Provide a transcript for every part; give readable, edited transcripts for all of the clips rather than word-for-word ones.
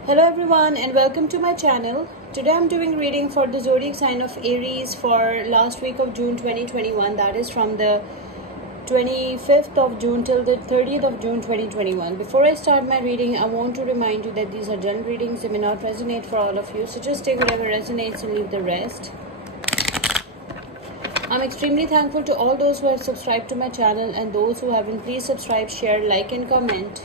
Hello everyone and welcome to my channel. Today I'm doing reading for the zodiac sign of Aries for last week of June 2021, that is from the 25th of June till the 30th of June 2021. Before I start my reading, I want to remind you that these are general readings. They may not resonate for all of you, so just take whatever resonates and leave the rest. I'm extremely thankful to all those who have subscribed to my channel, and those who haven't, please subscribe, share, like and comment.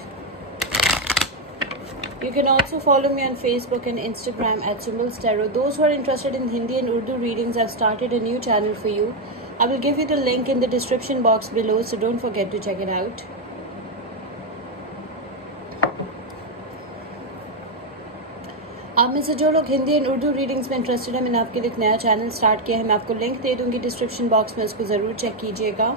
You can also follow me on Facebook and Instagram at Symbols Tarot. Those who are interested in Hindi and Urdu readings, I've started a new channel for you. I will give you the link in the description box below, so don't forget to check it out. आप में से जो लोग Hindi and Urdu readings में interested है, मैंने आपके लिए एक नया चैनल स्टार्ट किया है. मैं आपको लिंक दे दूंगी डिस्क्रिप्शन बॉक्स में, उसको ज़रूर चेक कीजिएगा.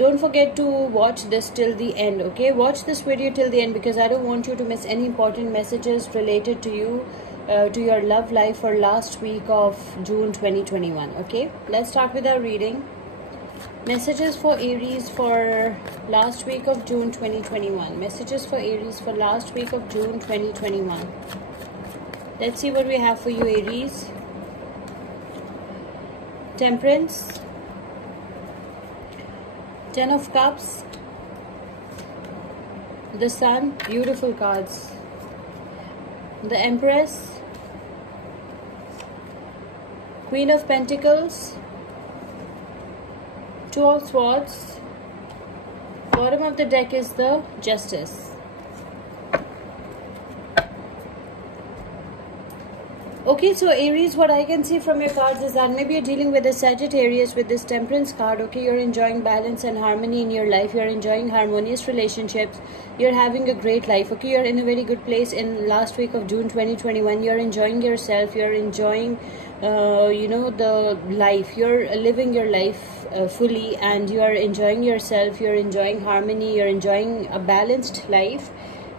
Don't forget to watch this till the end, okay? Watch this video till the end because I don't want you to miss any important messages related to you, to your love life for last week of June 2021, okay? Let's start with our reading. Messages for Aries for last week of June 2021. Messages for Aries for last week of June 2021. Let's see what we have for you, Aries. Temperance. Ten of Cups, the Sun, beautiful cards. The Empress, Queen of Pentacles, Two of Swords. Bottom of the deck is the Justice. Okay, so Aries, what I can see from your cards is that maybe you're dealing with a Sagittarius with this Temperance card. Okay, you're enjoying balance and harmony in your life. You're enjoying harmonious relationships. You're having a great life. Okay, you're in a very good place in last week of June 2021. You're enjoying yourself. You're enjoying, the life. You're living your life fully, and you are enjoying yourself. You're enjoying harmony. You're enjoying a balanced life.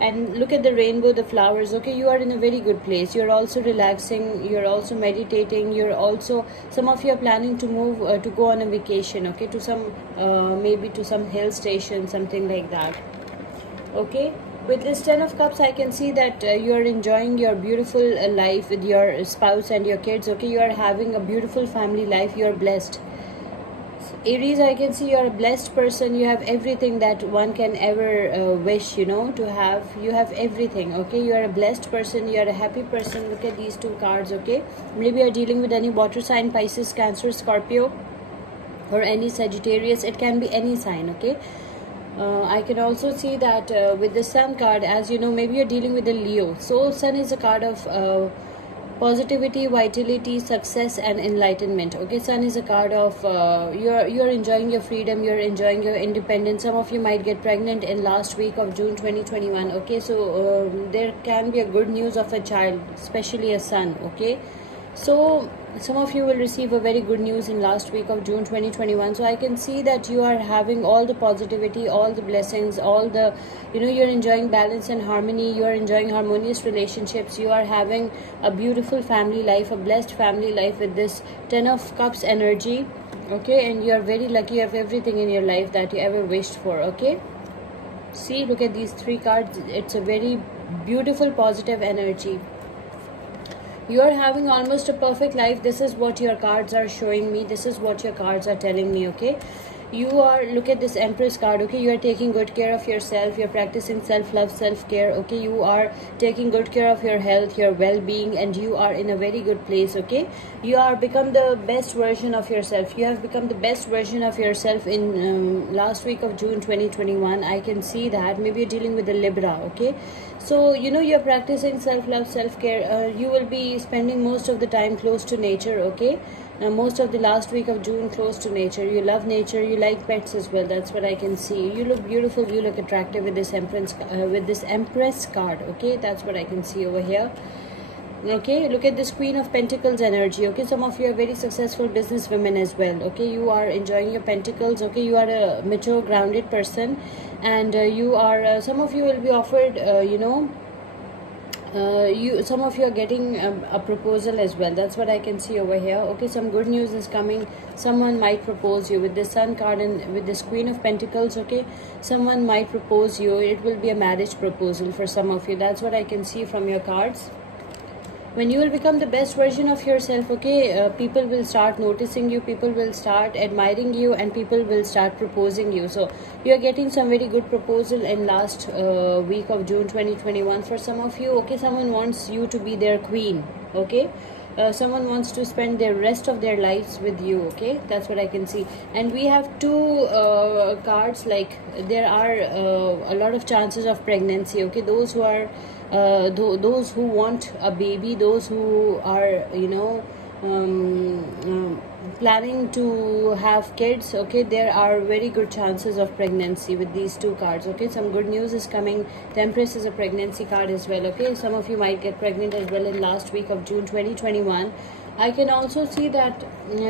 And look at the rainbow, the flowers. Okay, you are in a very good place. You're also relaxing. You're also meditating. You're also, some of you are planning to move, to go on a vacation. Okay, to some, maybe to some hill station, something like that. Okay, with this Ten of Cups, I can see that you are enjoying your beautiful life with your spouse and your kids. Okay, you are having a beautiful family life. You are blessed. Aries, I can see you're a blessed person. You have everything that one can ever wish, to have. You have everything, okay? You are a blessed person. You are a happy person. Look at these two cards, okay? Maybe you're dealing with any water sign, Pisces, Cancer, Scorpio, or any Sagittarius. It can be any sign, okay? I can also see that with the Sun card, as you know, maybe you're dealing with a Leo. So Sun is a card of positivity, vitality, success and enlightenment. Okay, Sun is a card of you're enjoying your freedom, you're enjoying your independence. Some of you might get pregnant in last week of June 2021. Okay, so there can be a good news of a child, especially a son. Okay, so some of you will receive a very good news in last week of June 2021. So I can see that you are having all the positivity, all the blessings, all the, you're enjoying balance and harmony. You are enjoying harmonious relationships. You are having a beautiful family life, a blessed family life with this Ten of Cups energy. Okay, and you are very lucky. You have everything in your life that you ever wished for. Okay, see, look at these three cards. It's a very beautiful positive energy. You are having almost a perfect life. This is what your cards are showing me. This is what your cards are telling me, okay? You are, look at this Empress card, okay? You are taking good care of yourself. You're practicing self-love, self-care, okay? You are taking good care of your health, your well-being, and you are in a very good place, okay? You are become the best version of yourself. You have become the best version of yourself in last week of June 2021. I can see that. Maybe you're dealing with a Libra, okay? So, you're practicing self-love, self-care. You will be spending most of the time close to nature, okay? Now, most of the last week of June close to nature. You love nature. You like pets as well. That's what I can see. You look beautiful. You look attractive with this Empress card, okay? That's what I can see over here. Okay, look at this Queen of Pentacles energy. Okay, some of you are very successful business women as well. Okay, you are enjoying your pentacles. Okay, you are a mature, grounded person, and you are some of you will be offered You, some of you are getting a proposal as well. That's what I can see over here. Okay, some good news is coming. Someone might propose you with the Sun card and with this Queen of Pentacles. Okay, someone might propose you. It will be a marriage proposal for some of you. That's what I can see from your cards. When you will become the best version of yourself, okay, people will start noticing you, people will start admiring you, and people will start proposing you. So you are getting some very good proposal in last week of June 2021 for some of you. Okay, someone wants you to be their queen. Okay, someone wants to spend the rest of their lives with you. Okay, that's what I can see. And we have two cards, like there are a lot of chances of pregnancy. Okay, those who are those who want a baby, those who are, you know, planning to have kids. Okay, there are very good chances of pregnancy with these two cards. Okay, some good news is coming. The Empress is a pregnancy card as well. Okay, some of you might get pregnant as well in last week of June 2021. I can also see that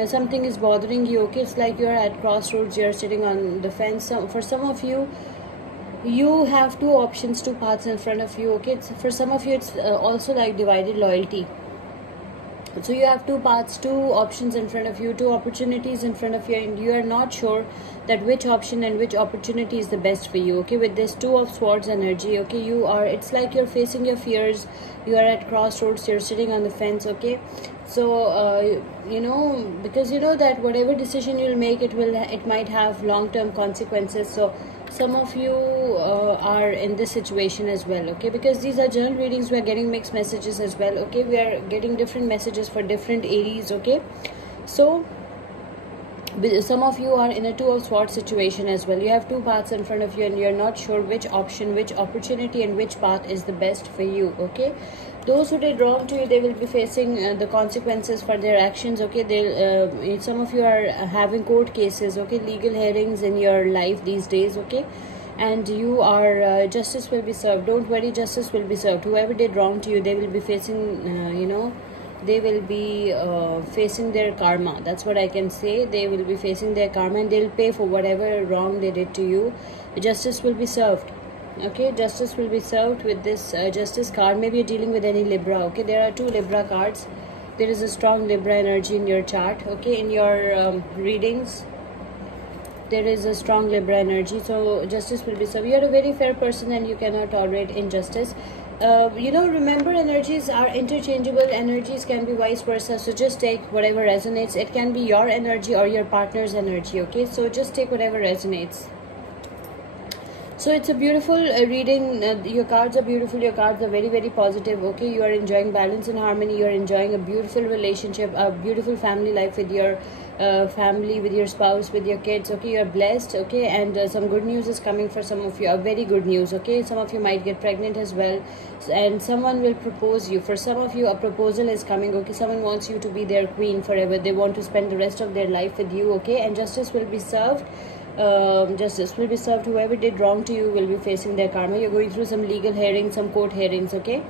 something is bothering you. Okay, it's like you're at crossroads, you're sitting on the fence. For some of you, you have two options, two paths in front of you. Okay, for some of you it's also like divided loyalty. So you have two paths, two options in front of you, two opportunities in front of you, and you are not sure that which option and which opportunity is the best for you. Okay, with this Two of Swords energy, okay, you are, it's like you're facing your fears, you are at crossroads, you're sitting on the fence. Okay, so you know, because you know that whatever decision you'll make, it might have long-term consequences. So some of you are in this situation as well. Okay, because these are general readings, we are getting mixed messages as well. Okay, we are getting different messages for different Aries. Okay, so some of you are in a Two of Swords situation as well. You have two paths in front of you, and you're not sure which option, which opportunity, and which path is the best for you. Okay, those who did wrong to you, they will be facing the consequences for their actions. Okay, they'll some of you are having court cases. Okay, legal hearings in your life these days. Okay, and you are justice will be served. Don't worry, justice will be served. Whoever did wrong to you, they will be facing you know, they will be facing their karma. That's what I can say. They will be facing their karma, and they'll pay for whatever wrong they did to you. Justice will be served. Okay, justice will be served with this Justice card. Maybe you're dealing with any Libra. Okay, there are two Libra cards. There is a strong Libra energy in your chart. Okay, in your readings, there is a strong Libra energy. So justice will be served. You are a very fair person, and you cannot tolerate injustice. You know, remember, energies are interchangeable. Energies can be vice versa. So just take whatever resonates. It can be your energy or your partner's energy. Okay, so just take whatever resonates. So it's a beautiful reading. Your cards are beautiful. Your cards are very, very positive. Okay, you are enjoying balance and harmony. You are enjoying a beautiful relationship, a beautiful family life with your family, with your spouse, with your kids. Okay, you are blessed. Okay, and some good news is coming for some of you. A very good news. Okay, some of you might get pregnant as well, and someone will propose you. For some of you, a proposal is coming. Okay, someone wants you to be their queen forever. They want to spend the rest of their life with you. Okay, and justice will be served. Justice will be served. Whoever did wrong to you will be facing their karma. You're going through some legal hearings, some court hearings. Okay,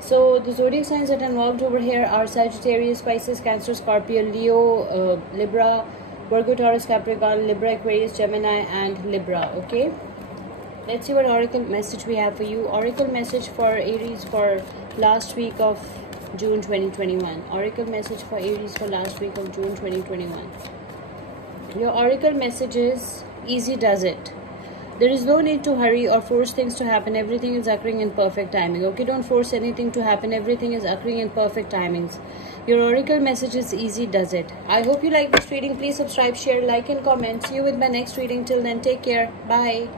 so the zodiac signs that are involved over here are Sagittarius, Pisces, Cancer, Scorpio, Leo, Libra, Virgo, Taurus, Capricorn, Libra, Aquarius, Gemini, and Libra. Okay, let's see what oracle message we have for you. Oracle message for Aries for last week of June 2021. Oracle message for Aries for last week of June 2021. Your oracle message is: easy does it. There is no need to hurry or force things to happen. Everything is occurring in perfect timing. Okay, don't force anything to happen. Everything is occurring in perfect timings. Your oracle message is: easy does it. I hope you like this reading. Please subscribe, share, like, and comment. See you with my next reading. Till then, take care. Bye.